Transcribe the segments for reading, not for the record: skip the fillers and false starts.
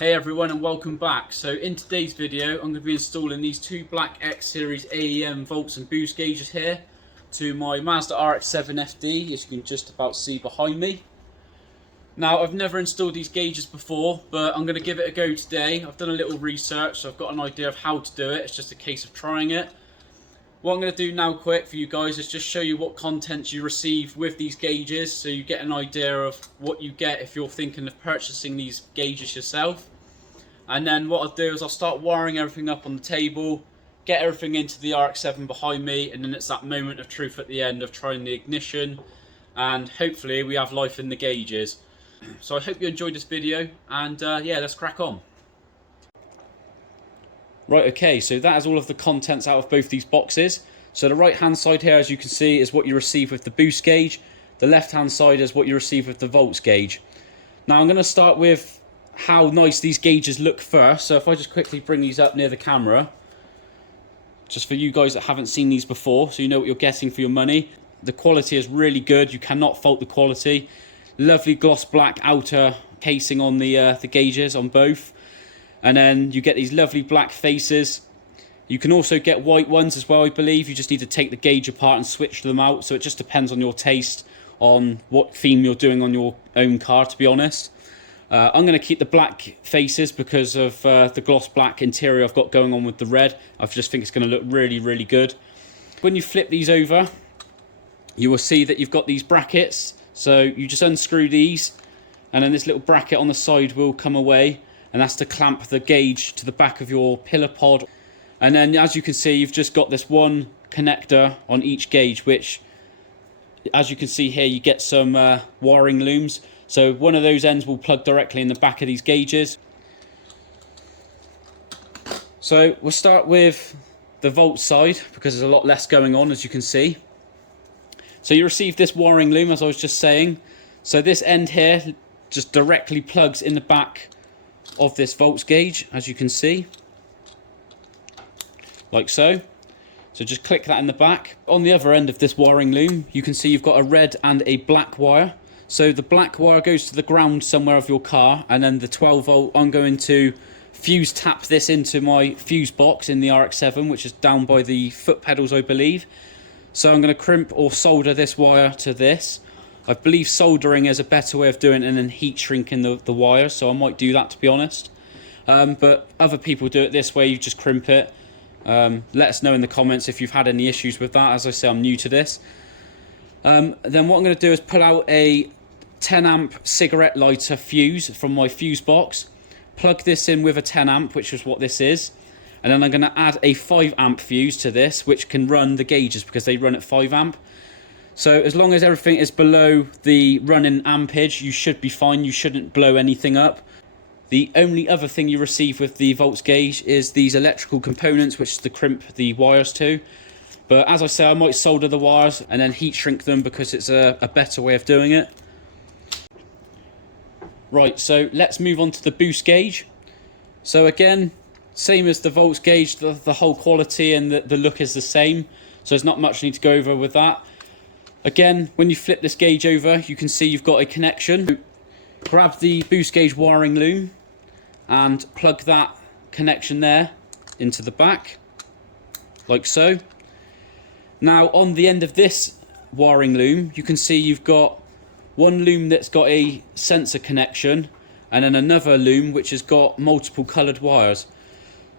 Hey everyone and welcome back. So in today's video I'm going to be installing these two black X series AEM volts and boost gauges here to my Mazda Rx7 FD, as you can just about see behind me. Now I've never installed these gauges before, but I'm going to give it a go today. I've done a little research, so I've got an idea of how to do it. It's just a case of trying it. What I'm going to do now quick for you guys is just show you what contents you receive with these gauges, so you get an idea of what you get if you're thinking of purchasing these gauges yourself. And then what I'll do is I'll start wiring everything up on the table, get everything into the Rx7 behind me, and then it's that moment of truth at the end of trying the ignition, and hopefully we have life in the gauges. So I hope you enjoyed this video, and yeah, let's crack on. Right, okay, so that is all of the contents out of both these boxes. So the right hand side here, as you can see, is what you receive with the boost gauge. The left hand side is what you receive with the volts gauge. Now I'm going to start with how nice these gauges look first. So if I just quickly bring these up near the camera, just for you guys that haven't seen these before, so you know what you're getting for your money. The quality is really good, you cannot fault the quality. Lovely gloss black outer casing on the gauges on both. And then you get these lovely black faces. You can also get white ones as well, I believe. You just need to take the gauge apart and switch them out. So it just depends on your taste, on what theme you're doing on your own car, to be honest. I'm going to keep the black faces because of the gloss black interior I've got going on with the red. I just think it's going to look really, really good. When you flip these over, you will see that you've got these brackets. So you just unscrew these, and then this little bracket on the side will come away. And that's to clamp the gauge to the back of your pillar pod. And then as you can see, you've just got this one connector on each gauge, which, as you can see here, you get some wiring looms. So one of those ends will plug directly in the back of these gauges. So we'll start with the volt side, because there's a lot less going on, as you can see. So you receive this wiring loom, as I was just saying. So this end here just directly plugs in the back of this volts gauge, as you can see, like so. So just click that in the back. On the other end of this wiring loom, you can see you've got a red and a black wire. So the black wire goes to the ground somewhere of your car, and then the 12 volt, I'm going to fuse tap this into my fuse box in the Rx7, which is down by the foot pedals, I believe. So I'm going to crimp or solder this wire to this. I believe soldering is a better way of doing it than heat shrinking the wire, so I might do that, to be honest. But other people do it this way, you just crimp it. Let us know in the comments if you've had any issues with that. As I say, I'm new to this. Then what I'm going to do is pull out a 10 amp cigarette lighter fuse from my fuse box, plug this in with a 10 amp, which is what this is, and then I'm going to add a 5 amp fuse to this, which can run the gauges because they run at 5 amp. So as long as everything is below the running ampage, you should be fine. You shouldn't blow anything up. The only other thing you receive with the volts gauge is these electrical components, which is to crimp the wires to. But as I say, I might solder the wires and then heat shrink them because it's a better way of doing it. Right, so let's move on to the boost gauge. So again, same as the volts gauge, the whole quality and the look is the same. So there's not much I need to go over with that. Again, when you flip this gauge over, you can see you've got a connection. Grab the boost gauge wiring loom and plug that connection there into the back, like so. Now, on the end of this wiring loom, you can see you've got one loom that's got a sensor connection, and then another loom which has got multiple coloured wires.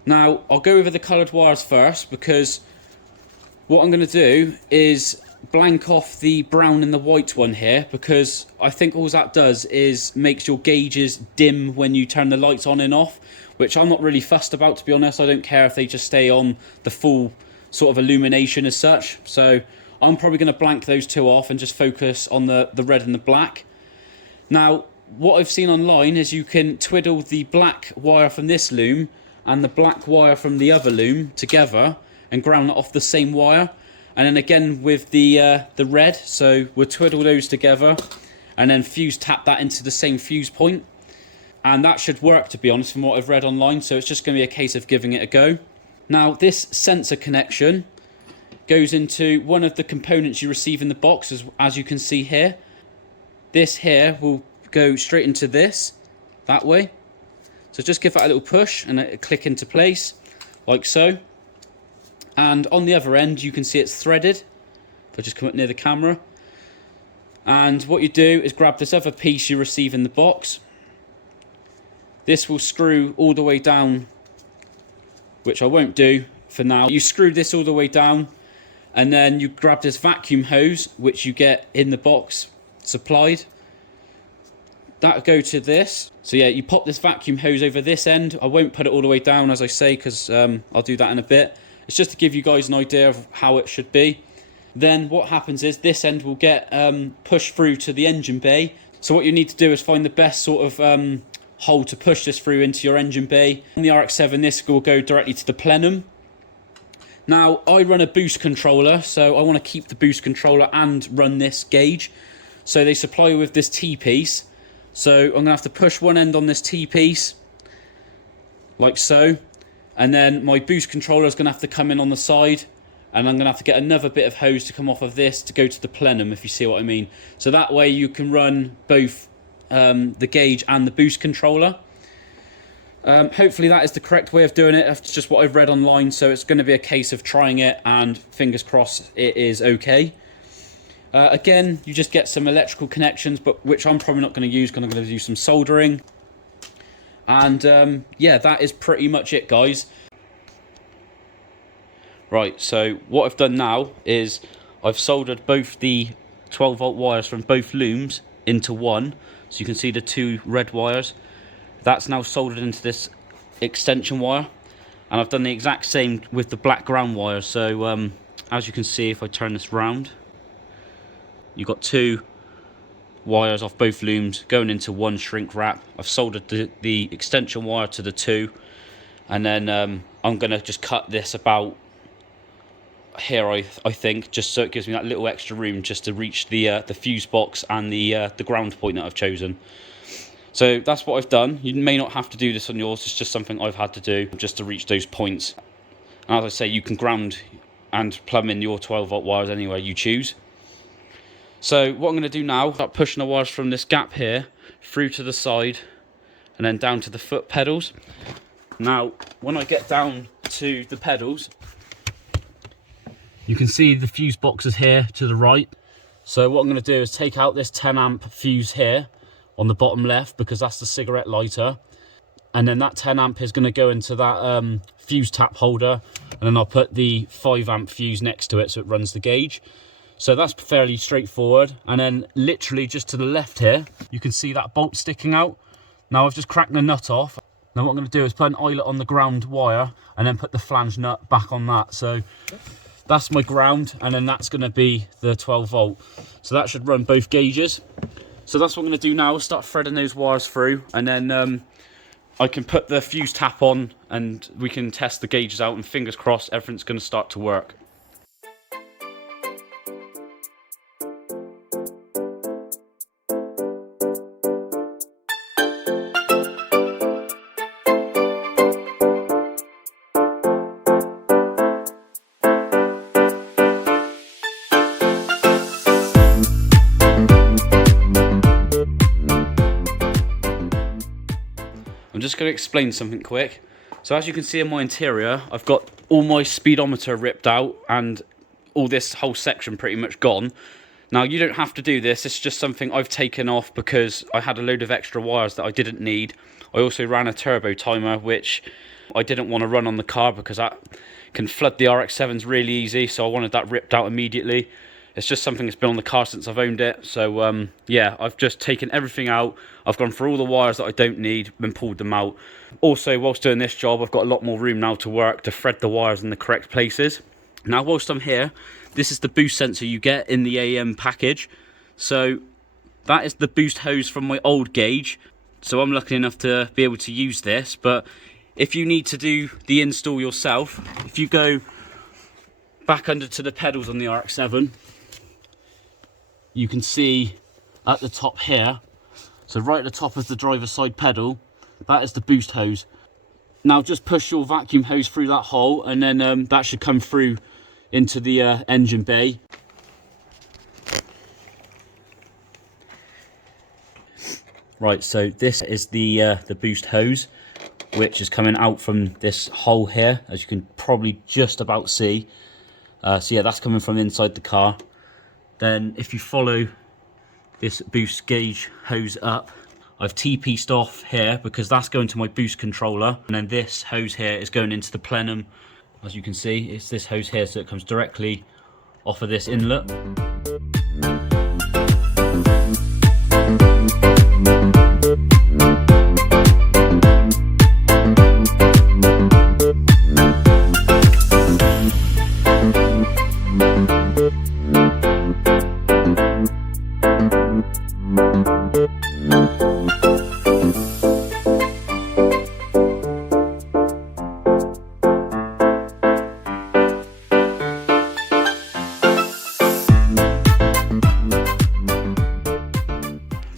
Now, I'll go over the coloured wires first, because what I'm going to do is blank off the brown and the white one here, because I think all that does is makes your gauges dim when you turn the lights on and off, which I'm not really fussed about, to be honest. I don't care if they just stay on the full sort of illumination as such. So I'm probably going to blank those two off and just focus on the red and the black. Now, what I've seen online is you can twiddle the black wire from this loom and the black wire from the other loom together and ground it off the same wire. And then again with the red, so we'll twiddle those together and then fuse tap that into the same fuse point. And that should work, to be honest, from what I've read online. So it's just going to be a case of giving it a go. Now, this sensor connection goes into one of the components you receive in the box, as you can see here. This here will go straight into this, that way. So just give that a little push and it'll click into place, like so. And on the other end, you can see it's threaded. If I just come up near the camera. And what you do is grab this other piece you receive in the box. This will screw all the way down, which I won't do for now. You screw this all the way down, and then you grab this vacuum hose, which you get in the box supplied. That'll go to this. So yeah, you pop this vacuum hose over this end. I won't put it all the way down, as I say, because I'll do that in a bit. It's just to give you guys an idea of how it should be. Then what happens is this end will get pushed through to the engine bay. So what you need to do is find the best sort of hole to push this through into your engine bay. On the RX-7, this will go directly to the plenum. Now, I run a boost controller, so I want to keep the boost controller and run this gauge. So they supply you with this T-piece. So I'm going to have to push one end on this T-piece, like so. And then my boost controller is going to have to come in on the side. And I'm going to have to get another bit of hose to come off of this to go to the plenum, if you see what I mean. So that way you can run both the gauge and the boost controller. Hopefully that is the correct way of doing it. That's just what I've read online, so it's going to be a case of trying it and fingers crossed it is okay. Again, you just get some electrical connections, but which I'm probably not going to use because I'm going to do some soldering. And yeah, that is pretty much it, guys. Right, so what I've done now is I've soldered both the 12 volt wires from both looms into one. So you can see the two red wires. That's now soldered into this extension wire. And I've done the exact same with the black ground wires. So as you can see, if I turn this round, you've got two wires off both looms going into one shrink wrap. I've soldered the extension wire to the two. And then I'm going to just cut this about here, I think, just so it gives me that little extra room just to reach the fuse box and the ground point that I've chosen. So that's what I've done. You may not have to do this on yours, it's just something I've had to do just to reach those points. And as I say, you can ground and plumb in your 12 volt wires anywhere you choose. So what I'm going to do now, start pushing the wires from this gap here through to the side and then down to the foot pedals. Now, when I get down to the pedals, you can see the fuse boxes here to the right. So what I'm going to do is take out this 10 amp fuse here on the bottom left, because that's the cigarette lighter. And then that 10 amp is going to go into that fuse tap holder. And then I'll put the 5 amp fuse next to it so it runs the gauge. So that's fairly straightforward. And then literally just to the left here, you can see that bolt sticking out. Now I've just cracked the nut off. Now what I'm going to do is put an eyelet on the ground wire and then put the flange nut back on that. So that's my ground, and then that's going to be the 12 volt. So that should run both gauges. So that's what I'm going to do now, start threading those wires through, and then I can put the fuse tap on and we can test the gauges out, and fingers crossed everything's going to start to work. I'm just going to explain something quick. So as you can see in my interior, I've got all my speedometer ripped out and all this whole section pretty much gone. Now you don't have to do this, it's just something I've taken off because I had a load of extra wires that I didn't need. I also ran a turbo timer, which I didn't want to run on the car because that can flood the RX-7s really easy, so I wanted that ripped out immediately. It's just something that's been on the car since I've owned it. So yeah, I've just taken everything out. I've gone through all the wires that I don't need and pulled them out. Also, whilst doing this job, I've got a lot more room now to work to thread the wires in the correct places. Now, whilst I'm here, this is the boost sensor you get in the AM package. So that is the boost hose from my old gauge. So I'm lucky enough to be able to use this. But if you need to do the install yourself, if you go back under to the pedals on the RX-7, you can see at the top here, so right at the top of the driver's side pedal, that is the boost hose. Now just push your vacuum hose through that hole, and then that should come through into the engine bay. Right, so this is the boost hose. which is coming out from this hole here, as you can probably just about see. So yeah, that's coming from inside the car. Then if you follow this boost gauge hose up, I've T-pieced off here because that's going to my boost controller, and then this hose here is going into the plenum. As you can see, it's this hose here, so it comes directly off of this inlet.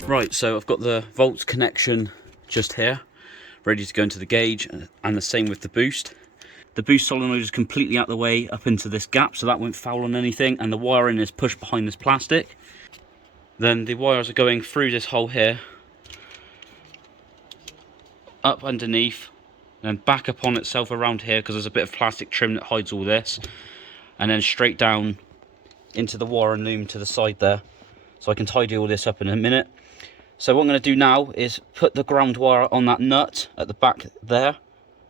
Right, so I've got the volts connection just here, ready to go into the gauge, and the same with the boost. The boost solenoid is completely out the way up into this gap, so that won't foul on anything, and the wiring is pushed behind this plastic. Then the wires are going through this hole here, up underneath, then back up on itself around here, because there's a bit of plastic trim that hides all this, and then straight down into the wiring loom to the side there. So I can tidy all this up in a minute. So what I'm going to do now is put the ground wire on that nut at the back there,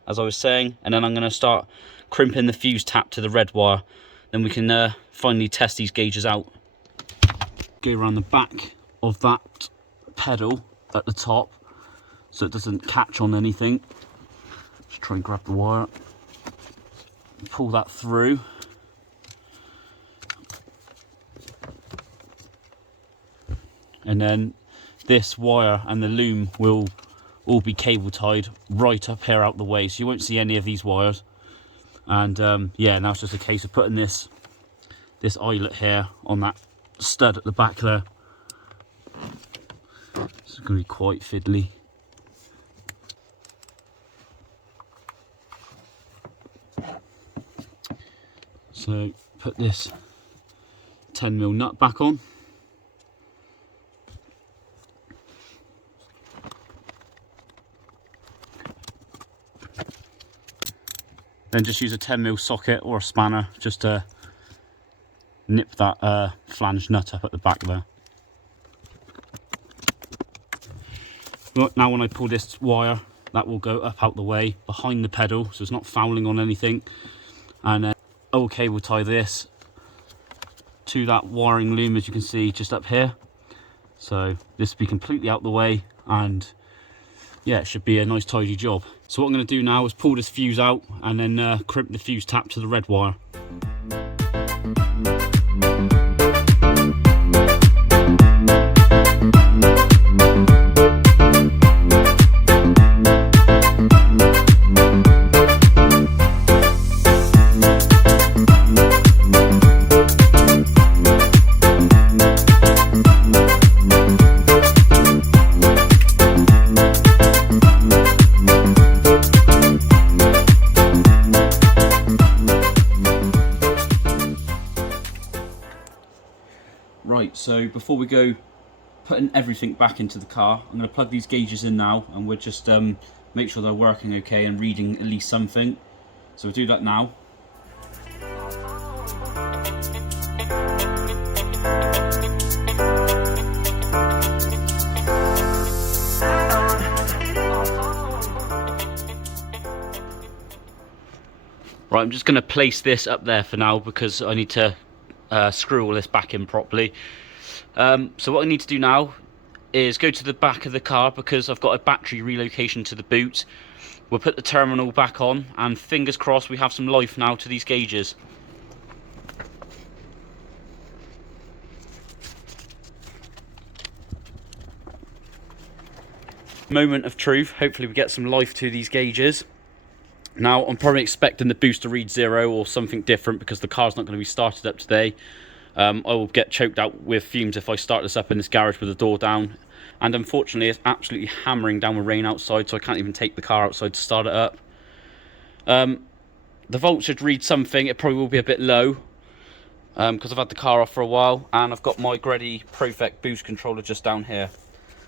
as I was saying, and then I'm going to start crimping the fuse tap to the red wire. Then we can finally test these gauges out. Go around the back of that pedal at the top so it doesn't catch on anything. Just try and grab the wire, pull that through. And then this wire and the loom will all be cable tied right up here out the way, so you won't see any of these wires. And yeah, now it's just a case of putting this eyelet here on that stud at the back there. It's going to be quite fiddly. So put this 10mm nut back on. Then just use a 10mm socket or a spanner just to nip that flange nut up at the back there. But now when I pull this wire, that will go up out the way behind the pedal, so it's not fouling on anything. And then okay, we'll tie this to that wiring loom, as you can see just up here. So this will be completely out the way, and yeah, it should be a nice tidy job. So what I'm going to do now is pull this fuse out and then crimp the fuse tap to the red wire. Right, so before we go putting everything back into the car, I'm going to plug these gauges in now, and we'll just make sure they're working okay and reading at least something. So we'll do that now. Right, I'm just going to place this up there for now because I need to screw all this back in properly. So what I need to do now is go to the back of the car because I've got a battery relocation to the boot. We'll put the terminal back on, and fingers crossed we have some life now to these gauges. Moment of truth, hopefully we get some life to these gauges. Now, I'm probably expecting the boost to read 0 or something different because the car's not going to be started up today. I will get choked out with fumes if I start this up in this garage with the door down. And unfortunately, it's absolutely hammering down with rain outside, so I can't even take the car outside to start it up. The volt should read something. It probably will be a bit low because I've had the car off for a while, and I've got my Gredi Profect boost controller just down here.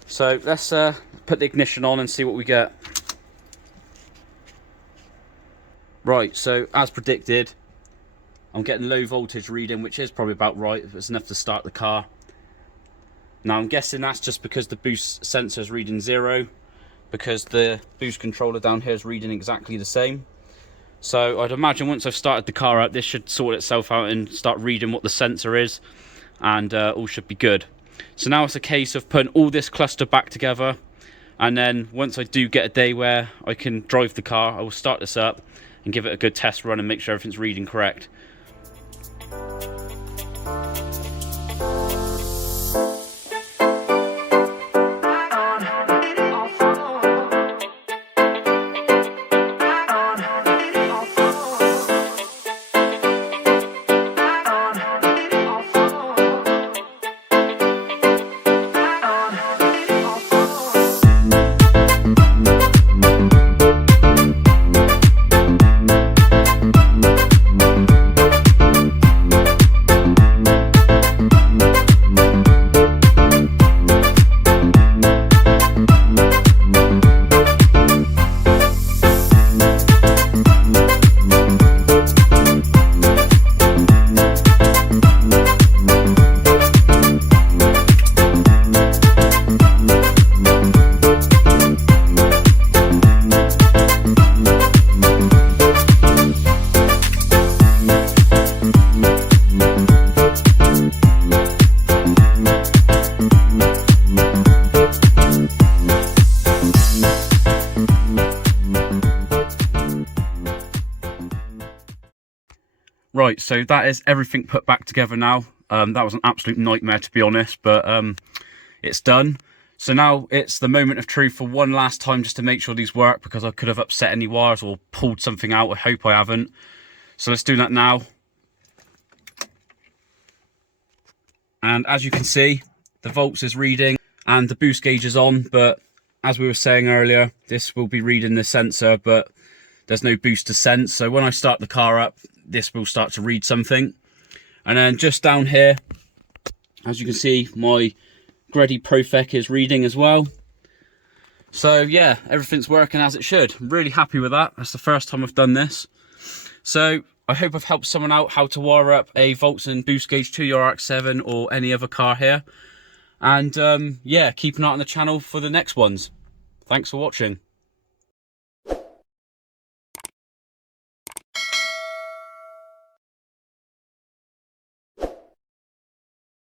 So let's put the ignition on and see what we get. Right, so as predicted, I'm getting low voltage reading, which is probably about right. It's enough to start the car. Now I'm guessing that's just because the boost sensor is reading 0, because the boost controller down here is reading exactly the same. So I'd imagine once I've started the car up, this should sort itself out and start reading what the sensor is, and all should be good. So now it's a case of putting all this cluster back together, and then once I do get a day where I can drive the car, I will start this up and give it a good test run and make sure everything's reading correct. Right, so that is everything put back together now. That was an absolute nightmare, to be honest, but it's done. So now it's the moment of truth for one last time, just to make sure these work, because I could have upset any wires or pulled something out. I hope I haven't. So let's do that now. And as you can see, the volts is reading and the boost gauge is on, but as we were saying earlier, this will be reading the sensor, but there's no boost to sense. So when I start the car up, this will start to read something. And then just down here, as you can see, my Gredi Profec is reading as well. So yeah, everything's working as it should. I'm really happy with that. That's the first time I've done this. So I hope I've helped someone out how to wire up a volts and boost gauge to your Rx7 or any other car here. And yeah, keep an eye on the channel for the next ones. Thanks for watching.